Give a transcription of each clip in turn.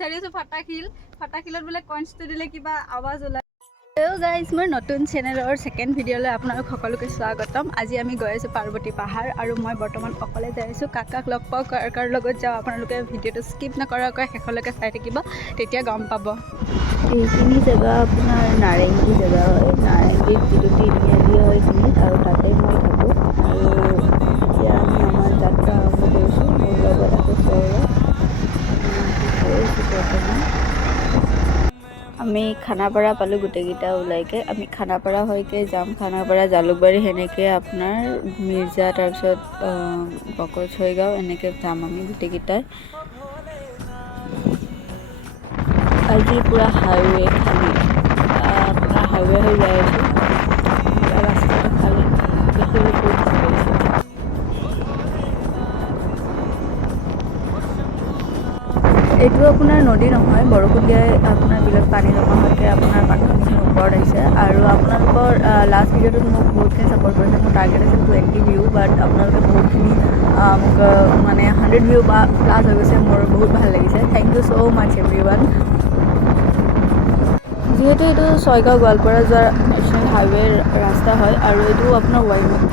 বিচাৰি আছো ফাটাকিলত বোলে কইন্সটো দিলে কিবা আৱাজ ওলায়। হেল্ল' গাইজ, মোৰ নতুন চেনেলৰ ছেকেণ্ড ভিডিঅ'লৈ আপোনালোক সকলোকে স্বাগতম। আজি আমি গৈ আছোঁ পাৰ্বতী পাহাৰ আৰু মই বৰ্তমান অকলে যাই আছোঁ। কাকাক লগ পাওঁ, কাৰ লগত যাওঁ আপোনালোকে ভিডিঅ'টো স্কিপ নকৰাকৈ শেষলৈকে চাই থাকিব, তেতিয়া গম পাব। এইখিনি জেগা আপোনাৰ নাৰেংগী জেগা হয়। নাৰেংগীত যিটো তিনিআলি হয় এইখিনিত, আৰু তাতে মই থাকোঁ। আৰু এতিয়া আমি আমাৰ যাত্ৰা আৰম্ভ কৰিছোঁ। মোৰ লগত আছে সৌৰভ। বৰ্তমান আমি খানাপাৰা পালোঁ গোটেইকেইটা ওলাইকে। আমি খানাপাৰা হৈকে যাম, খানাপাৰা জালুকবাৰী, সেনেকৈ আপোনাৰ মিৰ্জা, তাৰপিছত বকল ছয়গাঁও, এনেকৈ যাম আমি গোটেইকেইটাই। আজি পূৰা হাইৱে খালী, আপোনাৰ হাইৱে হৈ যাই আছোঁ। ৰাস্তাটো খালী দেখিবলৈ বহুত ভাল লাগিছে। এইটো আপোনাৰ নদী নহয়, বৰষুণ দিয়াই আপোনাৰ বিলত পানী জমা হৈকে আপোনাৰ পানীখিনি ওপৰত আহিছে। আৰু আপোনালোকৰ লাষ্ট ভিডিঅ'টোত মোক বহুতখিনি ছাপোৰ্ট কৰিছে। মোৰ টাৰ্গেট আছিল 20 ভিউ, বাট আপোনালোকে বহুতখিনি মোক মানে 100 ভিউ প্লাছ হৈ গৈছে। মোৰ বহুত ভাল লাগিছে। Thank you so' much everyone. যিহেতু এইটো ছয়গাঁও গোৱালপাৰা যোৱা নেশ্যনেল হাইৱেৰ ৰাস্তা হয়, আৰু এইটো আপোনাৰ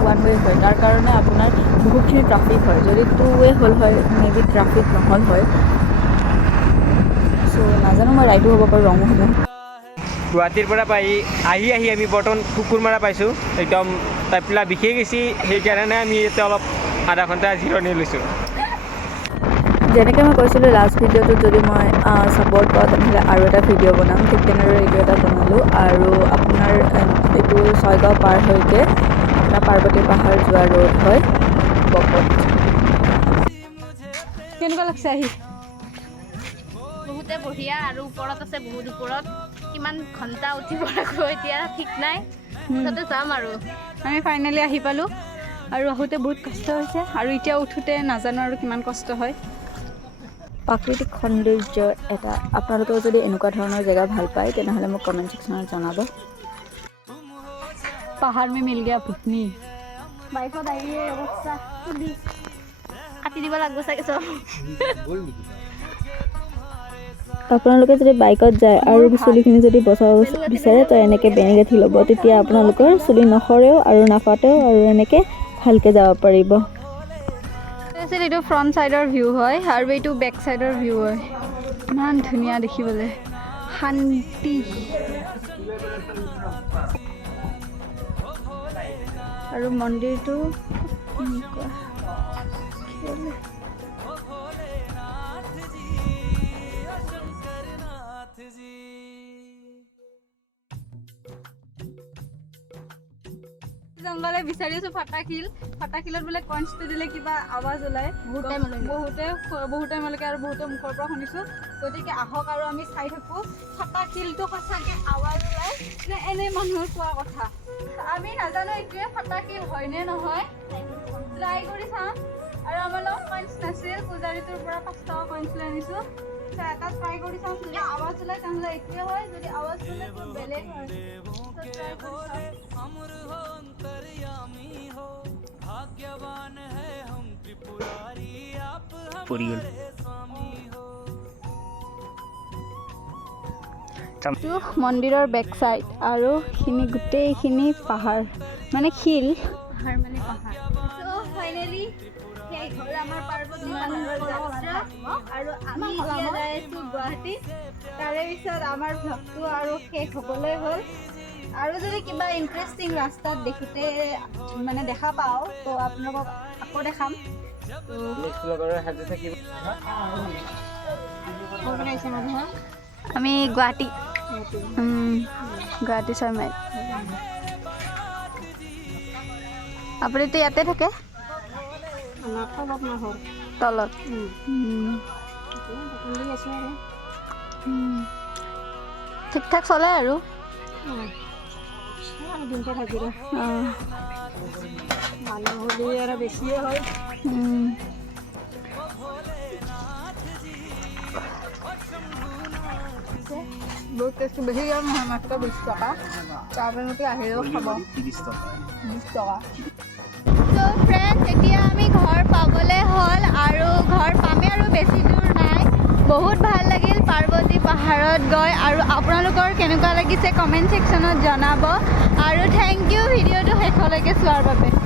ওৱান ৱে হয়, তাৰ কাৰণে আপোনাৰ বহুতখিনি ট্ৰাফিক হয়। যদি 2 ৱে হ'ল হয়, মেবি ট্ৰাফিক নহ'ল হয়। চ' নাজানো, মই ৰাইটো হ'ব পাৰোঁ, ৰঙো হ'ব। গুৱাহাটীৰ পৰা আহি আমি বৰ্তমান কুকুৰমাৰা পাইছোঁ। একদম টাইপলা বিশেষ গেছি, সেইকাৰণে আমি ইয়াতে অলপ আধা ঘণ্টা জিৰণি লৈছোঁ। যেনেকৈ মই কৈছিলোঁ লাষ্ট ভিডিঅ'টোত, যদি মই ছাপোৰ্ট পাওঁ তেনেহ'লে আৰু এটা ভিডিঅ' বনাম। ঠিক তেনেদৰে এইটো এটা বনালোঁ। আৰু আপোনাৰ এইটো ছয়গাঁও পাৰ হৈকে আপোনাৰ পাৰ্বতী পাহাৰ যোৱা ৰোড হয়, বকত। কেনেকুৱা লাগছে আহি? বহুতে বঢ়িয়া, আৰু ওপৰত আছে, বহুত ওপৰত। কিমান ঘণ্টা উঠিব লাগিব এতিয়া ঠিক নাই, পিছতে যাম আৰু। আমি ফাইনেলি আহি পালোঁ, আৰু আহোঁতে বহুত কষ্ট হৈছে, আৰু এতিয়া উঠোঁতে নাজানো আৰু কিমান কষ্ট হয়। প্ৰাকৃতিক সৌন্দৰ্য এটা, আপোনালোকেও যদি এনেকুৱা ধৰণৰ জেগা ভাল পায় তেনেহ'লে মোক কমেণ্ট ছেকশ্যনত জনাব। পাহাৰ মে মিল গয়া ভুটনি। বাইকত আহিয়ে অৱস্থা কাটি দিব লাগিব চাগে চব। আপোনালোকে যদি বাইকত যায় আৰু চুলিখিনি যদি বচাব বিচাৰে তো এনেকৈ বেনি গাঁঠি ল'ব, তেতিয়া আপোনালোকৰ চুলি নসৰেও আৰু নাফাটেও, আৰু এনেকৈ ভালকৈ যাব পাৰিব। এইটো ফ্ৰণ্ট ছাইডৰ ভিউ হয়, আৰু এইটো বেক ছাইডৰ ভিউ হয়। ইমান ধুনীয়া দেখিবলৈ, শান্তি। আৰু মন্দিৰটো জংঘলে বিচাৰি আছো ফাটাকিলত বোলে কইন্সটো দিলে কিবা আৱাজ ওলায়। বহুতে টাইমলৈকে আৰু বহুতে মুখৰ পৰা শুনিছোঁ। গতিকে আহক আৰু আমি চাই থাকোঁ ফাটাকিলটো সঁচাকৈ আৱাজ ওলায় নে এনেই মানুহৰ কোৱা কথা। আমি নাজানো এইটোৱে ফাটাকিল হয়নে নহয়, ট্ৰাই কৰি চাম। আৰু আমাৰ লগত কইন্স নাছিল, পূজাৰীটোৰ পৰা 5 টকা কইন্স লৈ আনিছোঁ। এটা ট্ৰাই কৰি চাম, যদি আৱাজ ওলায় তেনেহ'লে এইটোৱে হয়, যদি আৱাজ ওলায় বেলেগ হয়। ট্ৰাই কৰি চাম। মন্দিৰৰ বেক চাইড, আৰু গোটেইখিনি পাহাৰ, মানে শিল। ফাইনেলি আমাৰ পাৰ্বতী পাহাৰৰ যাত্ৰা, আৰু আমি এতিয়া যাই আছোঁ গুৱাহাটী। তাৰে পিছত আমাৰ ভ্লগটো আৰু শেষ হ'বলৈ হ'ল। আৰু যদি কিবা ইণ্টাৰেষ্টিং ৰাস্তাত মানে দেখা পাওঁ তো আপোনালোকক আকৌ দেখাম। আমি গুৱাহাটী 6 মাইল। আপুনিতো ইয়াতে থাকে? তলত। ঠিক ঠাক চলে আৰু। বেছিয়ে হয়। বহুত টেষ্টি, বেছি দাম নহয়, মাত্ৰ 20 টকা। আপোনালোকে আহিলেও খাব। 20 টকা। চ' ফ্ৰেণ্ডছ, এতিয়া আমি ঘৰ পাবলৈ হ'ল, আৰু ঘৰ পামেই আৰু বেছি দূৰ নাই। বহুত ভাল লাগিল ফলত গৈ আৰু আপোনালোকৰ কেনেকুৱা লাগিছে কমেণ্ট ছেকশ্যনত জনাব আৰু থেংক ইউ ভিডিঅ'টো শেষলৈকে চোৱাৰ বাবে